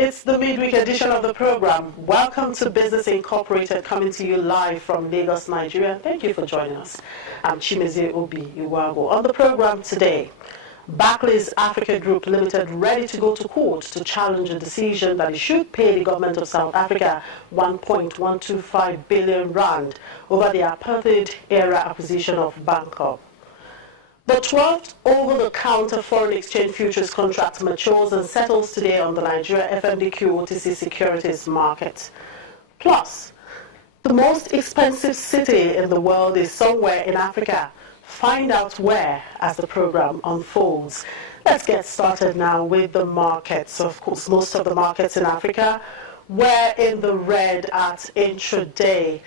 It's the midweek edition of the program. Welcome to Business Incorporated, coming to you live from Lagos, Nigeria. Thank you for joining us. I'm Chimezie Obi Iwago. On the program today, Barclays Africa Group Limited ready to go to court to challenge a decision that it should pay the government of South Africa 1.125 billion rand over the apartheid-era acquisition of Bancorp. The 12th over-the-counter foreign exchange futures contract matures and settles today on the Nigeria FMDQ OTC securities market. Plus, the most expensive city in the world is somewhere in Africa. Find out where as the program unfolds. Let's get started now with the markets. Of course, most of the markets in Africa were in the red at intraday.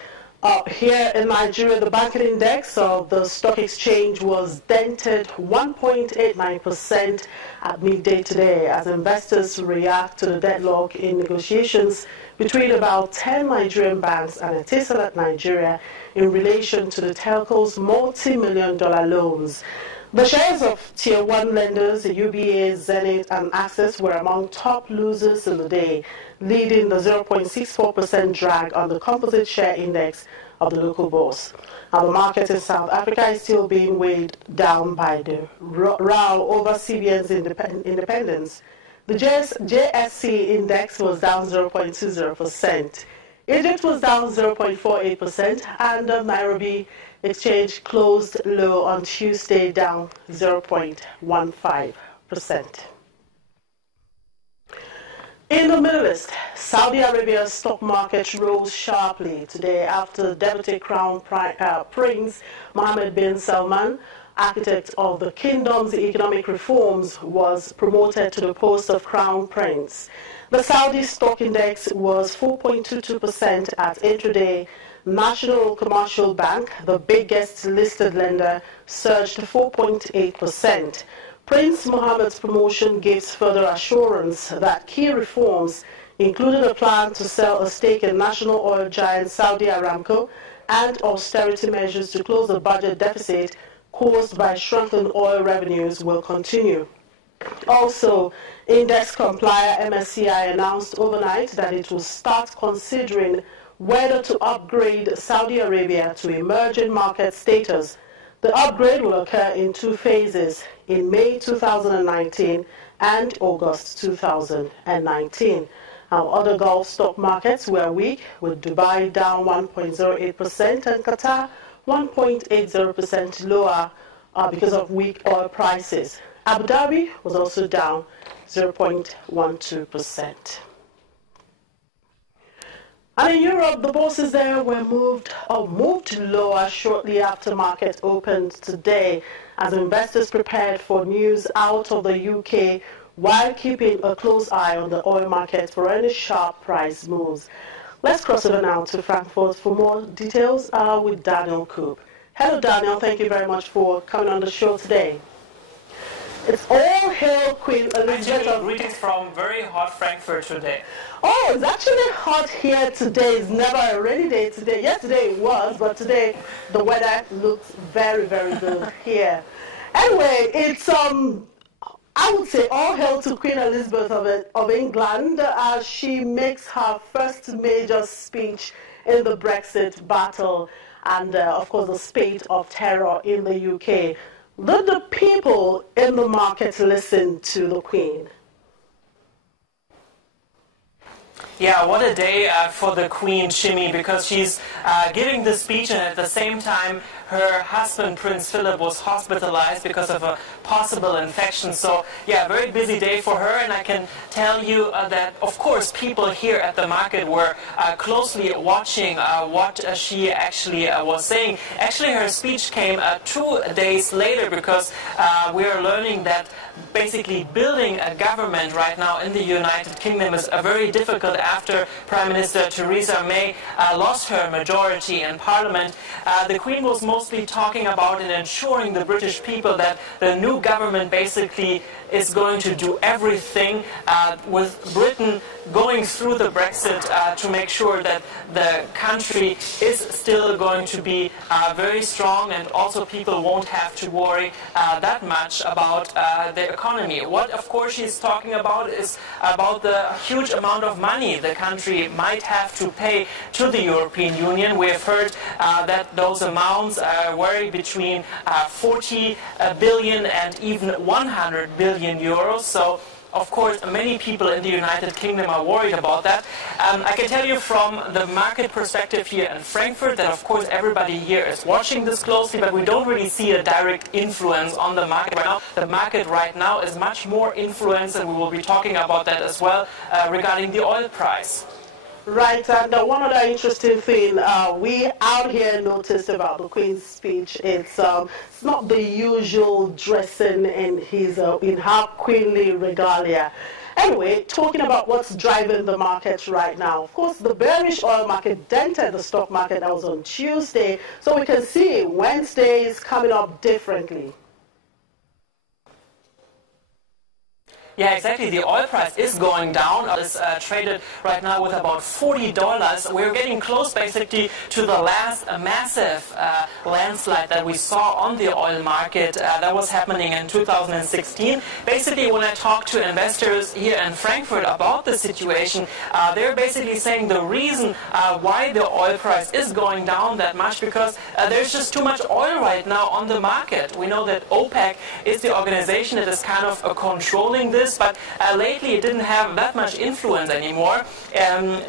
Here in Nigeria, the banking index of the stock exchange was dented 1.89% at midday today as investors react to the deadlock in negotiations between about 10 Nigerian banks and Etisalat Nigeria in relation to the telco's multi-million-dollar loans. The shares of Tier 1 lenders, the UBA, Zenith, and Access were among top losers in the day, leading the 0.64% drag on the composite share index of the local bourse. Now, the market in South Africa is still being weighed down by the row over CBN's independence. The JSE index was down 0.20%. Egypt was down 0.48%, and the Nairobi exchange closed low on Tuesday, down 0.15%. In the Middle East, Saudi Arabia's stock market rose sharply today after Deputy Crown Prince Mohammed bin Salman, architect of the kingdom's economic reforms, was promoted to the post of Crown Prince. The Saudi stock index was 4.22% at intraday. National Commercial Bank, the biggest listed lender, surged 4.8%. Prince Mohammed's promotion gives further assurance that key reforms, including a plan to sell a stake in national oil giant Saudi Aramco and austerity measures to close the budget deficit caused by shrunken oil revenues, will continue. Also, index complier MSCI announced overnight that it will start considering whether to upgrade Saudi Arabia to emerging market status. The upgrade will occur in two phases, in May 2019 and August 2019. Our other Gulf stock markets were weak, with Dubai down 1.08% and Qatar 1.80% lower because of weak oil prices. Abu Dhabi was also down 0.12%. And in Europe, the bourses there were moved lower shortly after market opened today as investors prepared for news out of the UK while keeping a close eye on the oil market for any sharp price moves. Let's cross over now to Frankfurt for more details with Daniel Coop. Hello, Daniel. Thank you very much for coming on the show today. It's all hail Queen Elizabeth. Greetings from very hot Frankfurt today. Oh, it's actually hot here today. It's never a rainy day today. Yesterday it was, but today the weather looks very, very good here. Anyway, it's I would say all hail to Queen Elizabeth of England as she makes her first major speech in the Brexit battle and, of course, the spate of terror in the UK. Did the people in the market listen to the Queen? Yeah, what a day for the Queen, Shimi, because she's giving the speech, and at the same time her husband, Prince Philip, was hospitalized because of a possible infection. So, yeah, very busy day for her, and I can tell you that, of course, people here at the market were closely watching what she actually was saying. Actually, her speech came 2 days later because we are learning that basically building a government right now in the United Kingdom is very difficult after Prime Minister Theresa May lost her majority in Parliament. The Queen was mostly talking about and ensuring the British people that the new government basically is going to do everything with Britain going through the Brexit to make sure that the country is still going to be very strong, and also people won't have to worry that much about the economy. What, of course, she's talking about is about the huge amount of money the country might have to pay to the European Union. We have heard that those amounts vary between 40 billion and even 100 billion euros. So, of course, many people in the United Kingdom are worried about that. I can tell you from the market perspective here in Frankfurt that, of course, everybody here is watching this closely, but we don't really see a direct influence on the market right now. The market right now is much more influenced, and we will be talking about that as well, regarding the oil price. Right, and one other interesting thing we out here noticed about the Queen's speech, it's not the usual dressing in her queenly regalia. Anyway, talking about what's driving the market right now. Of course, the bearish oil market dented the stock market. That was on Tuesday, so we can see Wednesday is coming up differently. Yeah, exactly. The oil price is going down. It's traded right now with about $40. We're getting close, basically, to the last massive landslide that we saw on the oil market. That was happening in 2016. Basically, when I talk to investors here in Frankfurt about the situation, they're basically saying the reason why the oil price is going down that much, because there's just too much oil right now on the market. We know that OPEC is the organization that is kind of controlling this, but lately it didn't have that much influence anymore.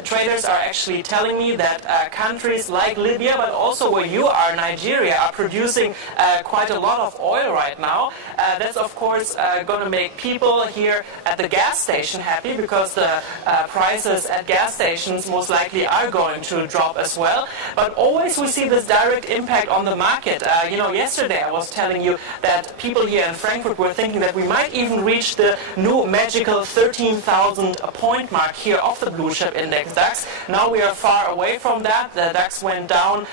Traders are actually telling me that countries like Libya, but also where you are, Nigeria, are producing quite a lot of oil right now. That's, of course, going to make people here at the gas station happy, because the prices at gas stations most likely are going to drop as well. But always we see this direct impact on the market. You know, yesterday I was telling you that people here in Frankfurt were thinking that we might even reach the new magical 13,000 point mark here of the blue chip index DAX. Now we are far away from that. The DAX went down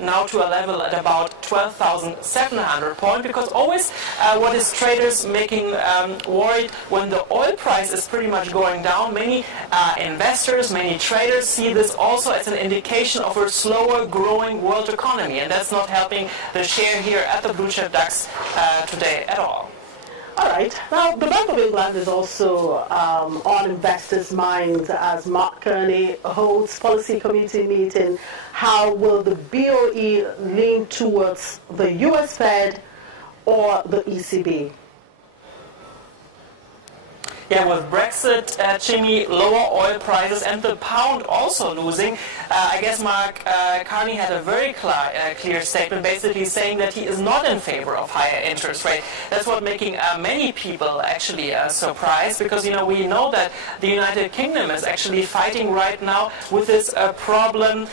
now to a level at about 12,700 points, because always what is traders making worried when the oil price is pretty much going down. Many investors, many traders see this also as an indication of a slower growing world economy, and that's not helping the share here at the blue chip DAX today at all. All right. Now, the Bank of England is also on investors' minds as Mark Carney holds policy committee meeting. How will the BOE lean towards the US Fed or the ECB? Yeah, with Brexit, Jimmy, lower oil prices and the pound also losing, I guess Mark Carney had a very clear statement, basically saying that he is not in favor of higher interest rate. That's what making many people actually surprised, because, you know, we know that the United Kingdom is actually fighting right now with this problem,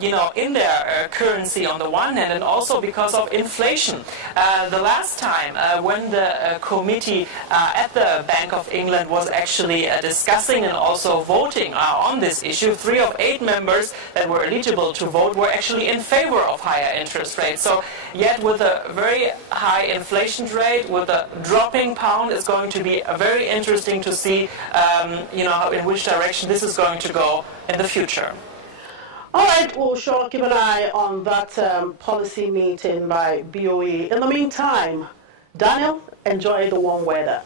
you know, in their currency on the one hand, and also because of inflation. The last time when the committee at the Bank of England was actually discussing and also voting on this issue, 3 of 8 members that were eligible to vote were actually in favor of higher interest rates. So yet with a very high inflation rate, with a dropping pound, it's going to be very interesting to see you know, in which direction this is going to go in the future. All right, we'll sure keep an eye on that policy meeting by BOE. In the meantime, Daniel, enjoy the warm weather.